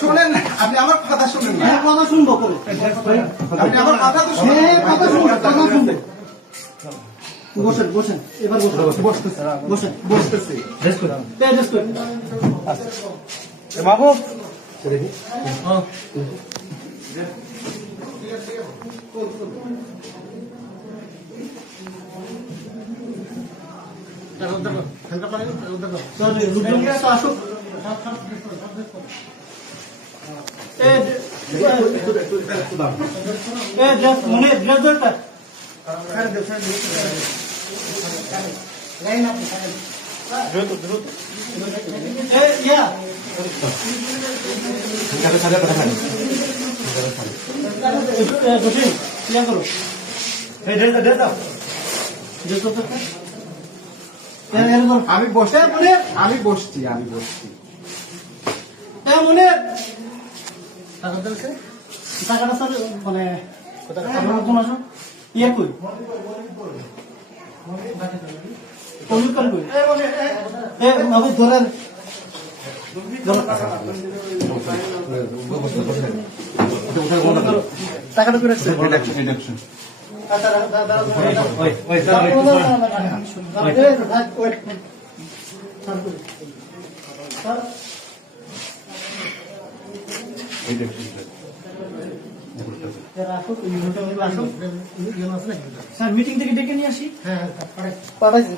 শোনেন, আপনি আমার কথা শুনেন না। কথা শুনবো, আপনি আমার কথা তো শুনেন। কথা শুনবো। বসেন বসেন, এবার বসেন। বসতেছে বসেন বসতেছি। মাহবুব আসুক। মনে ড্রেস দরকার আমি বসছি আমি বসছি মনে টাকাটা স্যার মানে কোন আসো ইয়ে কই কমিউনিকেট কই বাবু ধরেন টাকাটা করে রাখছে মিটিং থেকে ডেকে নিয়ে আসি। হ্যাঁ পাঠাইছি।